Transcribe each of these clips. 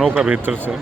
নৌকা ভিতরছে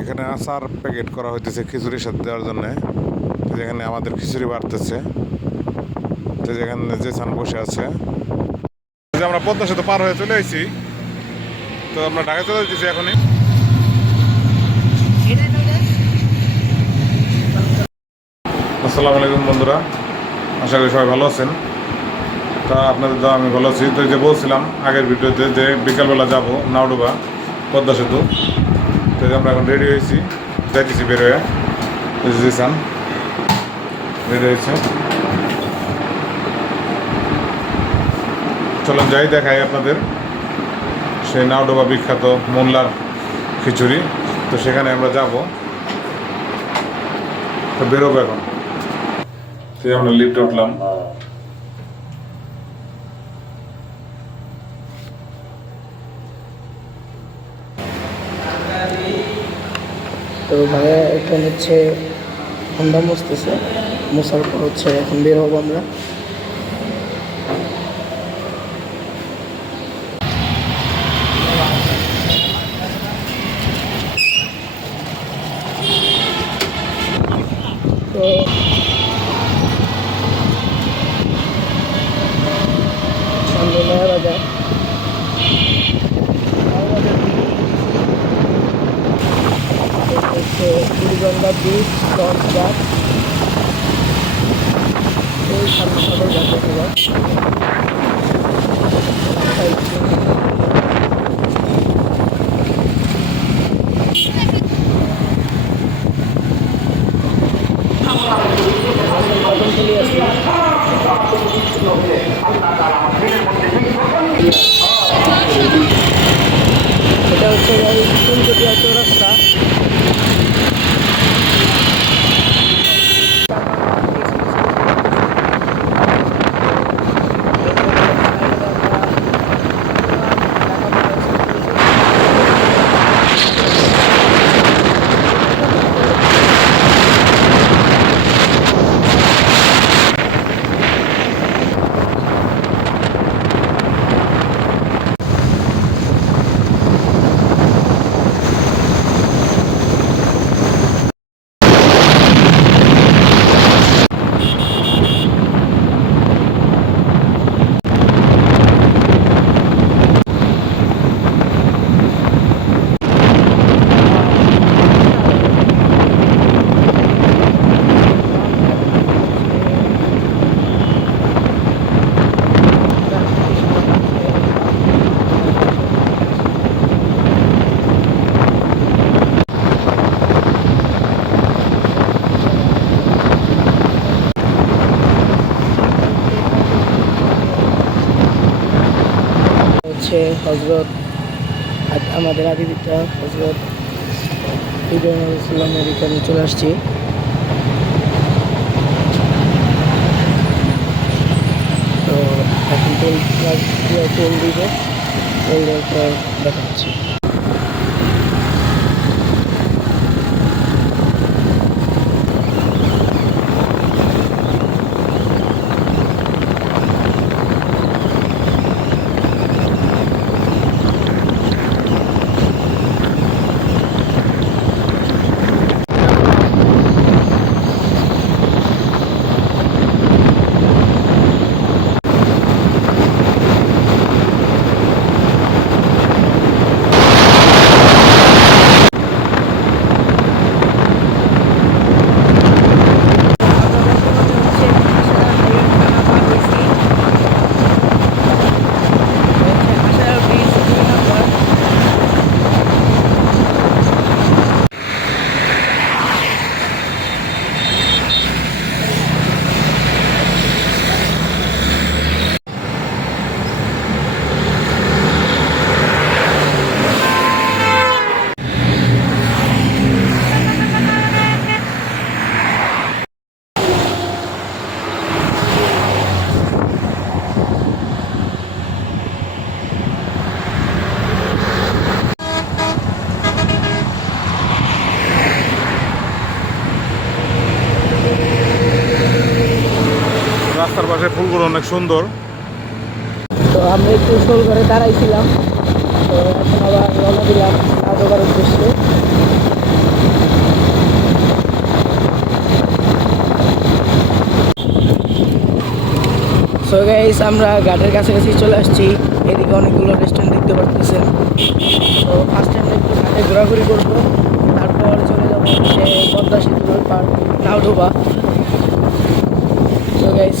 এখানে আচার প্যাকেট করা হইতেছে খিচুড়ির সাথে দেওয়ার জন্য। যেখানে আমাদের খিচুড়ি বাড়তেছে। তো যেখানে যে চান বসে আছে। যে আমরা পদ্মা সেতু পার হয়ে চলে আসছি তো আমরা ঢাকা চলে যেতেছি এখনই। আসসালামু আলাইকুম বন্ধুরা। আশা করি সবাই ভালো আছেন। তা আপনাদের তো আমি ভালো আছি। তো যে বলছিলাম আগের ভিডিওতে যে বিকালবেলা যাব নাওডুবা, পদ্মা সেতু। তো আমরা এখন রেডি হয়েছি। যাইতেছি বের হয়ে। বুঝতেছেন রেডি হয়েছে। চলুন যাই, দেখাই আপনাদের। সেই নাওডোবা বিখ্যাত মোল্লার খিচুড়ি। তো সেখানে আমরা যাব। তো বেরোবো এখন। তো এই আমরা লিফটে উঠলাম। তো ভাইয়া এখানে হচ্ছে হন্ডা মুছতেছে। মোছার পর হচ্ছে এখন বের হব আমরা তো সামনে নয়া বাজার হচ্ছে বুড়িগঙ্গা ব্রিজ লঞ্চ ঘাট এই সামনে সবাই যাতে সবাই কদমতলি আছে এটা হচ্ছে এই ফুলকটিয়া চৌরাস্তা হচ্ছে হজরত আমাদের আদি পিতা হজরত ইব্রাহিম ইসলামের এখানে চলে আসছি। তো এখন টোল দিব। টোল দেওয়ার অনেক সুন্দর। তো আমরা একটু শোল ঘরে দাঁড়াইছিলাম। তো এখন আবার রওনা দিলাম নাটোবার উদ্দেশ্যে। সো গাইস আমরা ঘাটের কাছাকাছি চলে আসছি। এদিকে অনেকগুলো রেস্টুরেন্ট দেখতে পারতেছেন। তো ফার্স্টে আমরা একটু ঘাটে ঘোরাঘুরি করব। তারপর চলে যাব পদ্মা সেতু পার নাওডোবা। তো গাইস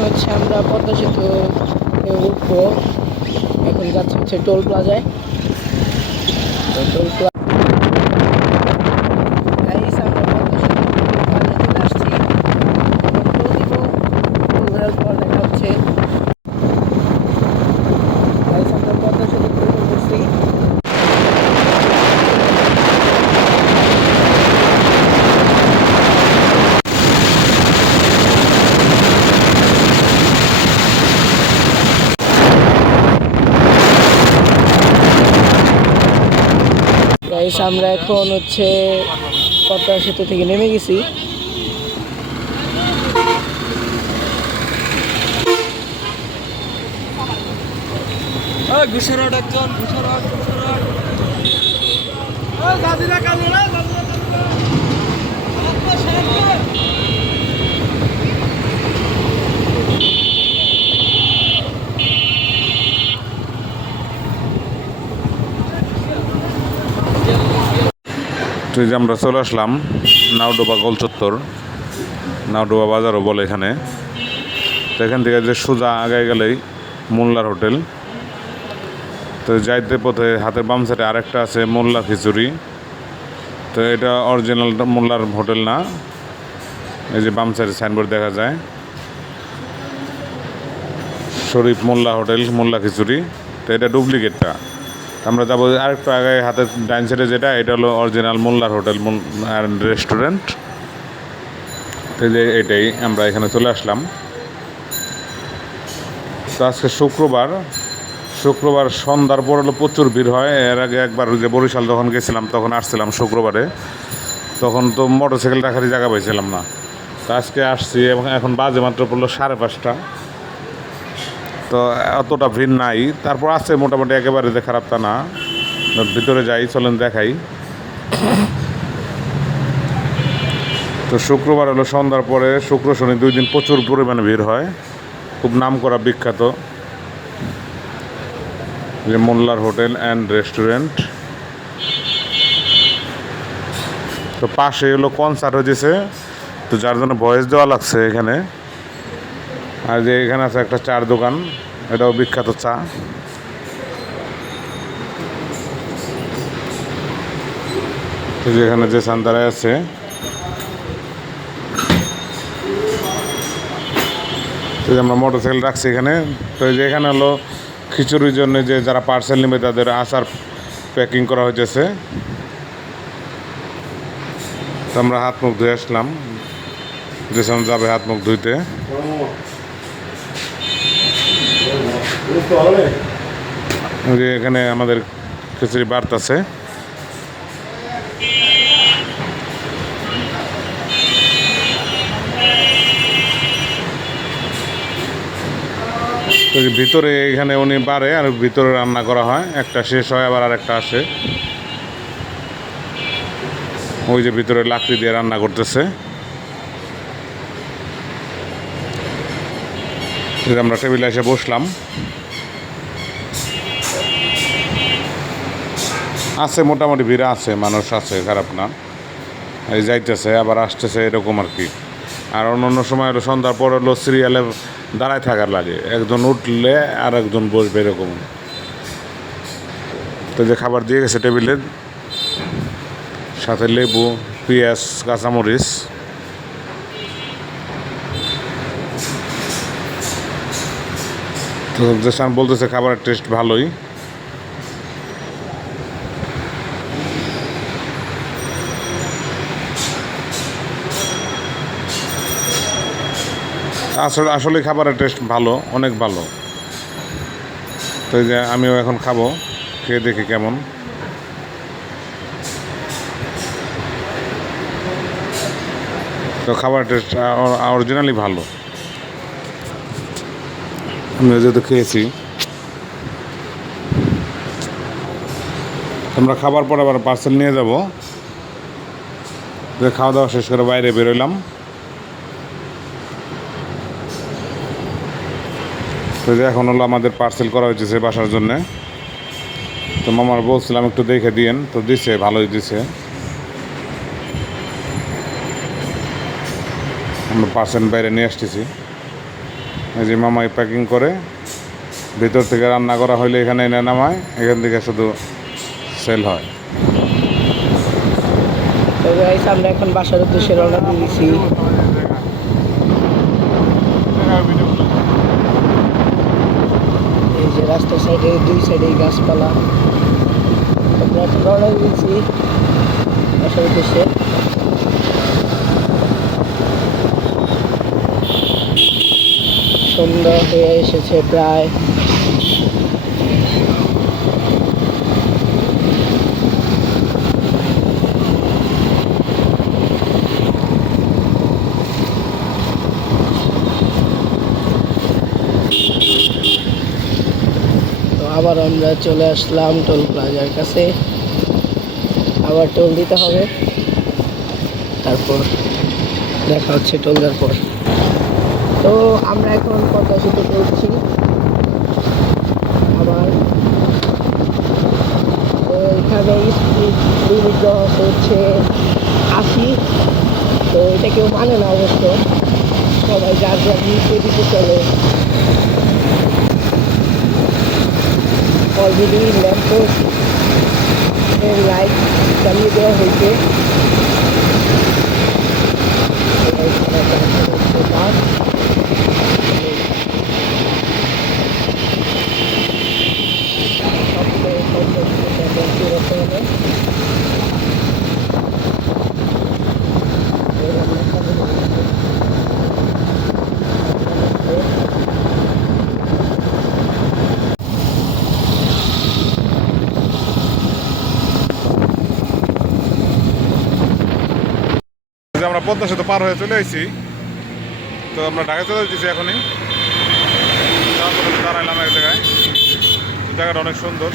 হচ্ছে আমরা পদ্মা সেতু উঠবো। এখন যাচ্ছে হচ্ছে টোল প্লাজায়। টোল Guys, আমরা পদ্মা সেতু প্লাজায় চলে আসছি এখন টোল দিব টোল দেওয়ার পর দেখা হচ্ছে Guys, আমরা পদ্মা সেতু টোল করছি গাইস আমরা এখন হচ্ছে পদ্মা সেতু থেকে নেমে গেছি। তো যে আমরা চলে আসলাম নাওডোবা গোল চত্বর নাওডোবা বাজারও বলে এখানে। তো এখান থেকে যে সোজা আগায় গেলেই মোল্লার হোটেল। তো যাইতে পথে হাতের বাম সাইডে আরেকটা আছে মোল্লা খিচুড়ি। তো এটা অরিজিনাল মোল্লার হোটেল না। এই যে বাম সাইডে সাইনবোর্ড দেখা যায়। শরীফ মোল্লা হোটেল, মোল্লা খিচুড়ি। তো এটা ডুপ্লিকেটটা আমরা যাব আরেকটু আগে হাতের ডাইন সাইডে যেটা, এটা হলো অরিজিনাল মোল্লার হোটেল অ্যান্ড রেস্টুরেন্ট যে এটাই আমরা এখানে চলে আসলাম। তো আজকে শুক্রবার শুক্রবার সন্ধ্যার পর হলো প্রচুর ভিড় হয়। এর আগে একবার যে বরিশাল যখন গেছিলাম, তখন আসছিলাম শুক্রবারে। তখন তো মোটর সাইকেল রাখারই জায়গা পাইছিলাম না। তো আজকে আসছি এবং এখন বাজে মাত্র পড়ল সাড়ে পাঁচটা। তো অতটা ভিড় নাই। তারপর আছে মোটামুটি একেবারে যে খারাপ তা না। ভিতরে যাই, চলেন দেখাই। তো শুক্রবার হলো সন্ধ্যার পরে, শুক্র শনি দুই দিন প্রচুর পরিমাণে ভিড় হয়। খুব নাম করা বিখ্যাত। যে মোল্লার হোটেল অ্যান্ড রেস্টুরেন্ট। তো পাশে হলো কনসার্ট হয়েছে। তো যার জন্য ভয়েস দেওয়া লাগছে এখানে। আর যে এখানে আছে একটা চার দোকান, এটাও বিখ্যাত চা। তো যে সান্তারায় আছে। আমরা মোটর সাইকেল রাখছি এখানে। তো এই যে এখানে হলো খিচুড়ির জন্য যে যারা পার্সেল নেবে তাদের আচার প্যাকিং করা হয়েছে তো আমরা হাত মুখ ধুয়ে আসলাম। যে সময় যাবে হাত মুখ ধুইতে। এখানে আমাদের খিচুড়ি বার্ত আছে। ভিতরে এখানে উনি বাড়ে আর ভিতরে রান্না করা হয়। একটা শেষ হয়, আবার আরেকটা আসে। ওই যে ভিতরে লাকড়ি দিয়ে রান্না করতেছে। আমরা টেবিলে এসে বসলাম। আছে, মোটামুটি ভিড় আছে, মানুষ আছে, খারাপ না। এই যাইতেছে, আবার আসতেছে এরকম আর কি। আর অন্য অন্য সময় হলো সন্ধ্যার পর হলো সিরিয়ালে দাঁড়ায় থাকার লাগে। একজন উঠলে আর একজন বসবে এরকম। তো যে খাবার দিয়ে গেছে টেবিলের সাথে লেবু, পেঁয়াজ, কাঁচামরিচ। তো বলতেছে খাবারের টেস্ট ভালোই। আসলে আসলে খাবারের টেস্ট ভালো, অনেক ভালো। তো যে আমিও এখন খাব, খেয়ে দেখি কেমন। তো খাবার টেস্ট অরিজিনালি ভালো। আমিও যেহেতু খেয়েছি। আমরা খাবার পর আবার পার্সেল নিয়ে যাব। খাওয়া দাওয়া শেষ করে বাইরে বেরোলাম। তো এখন হলো আমাদের পার্সেল করা হয়েছে সে বাসার জন্যে। তো মামার বলছিলাম একটু দেখে দিয়েন, তো দিছে, ভালোই দিছে। আমরা পার্সেল বাইরে নিয়ে আসতেছি। এই যে মামাই প্যাকিং করে, ভিতর থেকে রান্না করা হলে এখানে এনে নামায়, এখান থেকে শুধু সেল হয়। আমরা এখন বাসার উদ্দেশ্যে রওনা দিয়ে দিছি এই যে রাস্তার সাইডে দুই সাইডে গাছপালা। আমরা এখন রওনা দিয়েছি আসার উদ্দেশ্যে। সন্ধ্যা হয়ে এসেছে প্রায় তো আবার আমরা চলে আসলাম টোল প্লাজার কাছে। আবার টোল দিতে হবে। তারপর দেখা হচ্ছে টোল দেওয়ার পর। তো আমরা এখন পদ্মা সেতু চলছি আবার এখানে স্পিড লিমিট দেওয়া হচ্ছে আশি। তো এটা কেউ মানে না অবশ্য। সবাই যার যার নিচে দিতে চলে। অলরেডি ল্যাম্পপোস্ট এর লাইট জ্বালিয়ে দেওয়া হয়েছে এখানে দেখা যাচ্ছে বাস। সবচেয়ে পর্যটকদের দেখতে যেতে হবে। এর আমরা সামনে দেখতে পাচ্ছি। এই যে আমরা পদ্মা সেতু পার হয়ে চলে এসেছি তো আমরা ঢাকা চলে যেতেছি এখনই। দাঁড়াইলাম এক জায়গায়। জায়গাটা অনেক সুন্দর।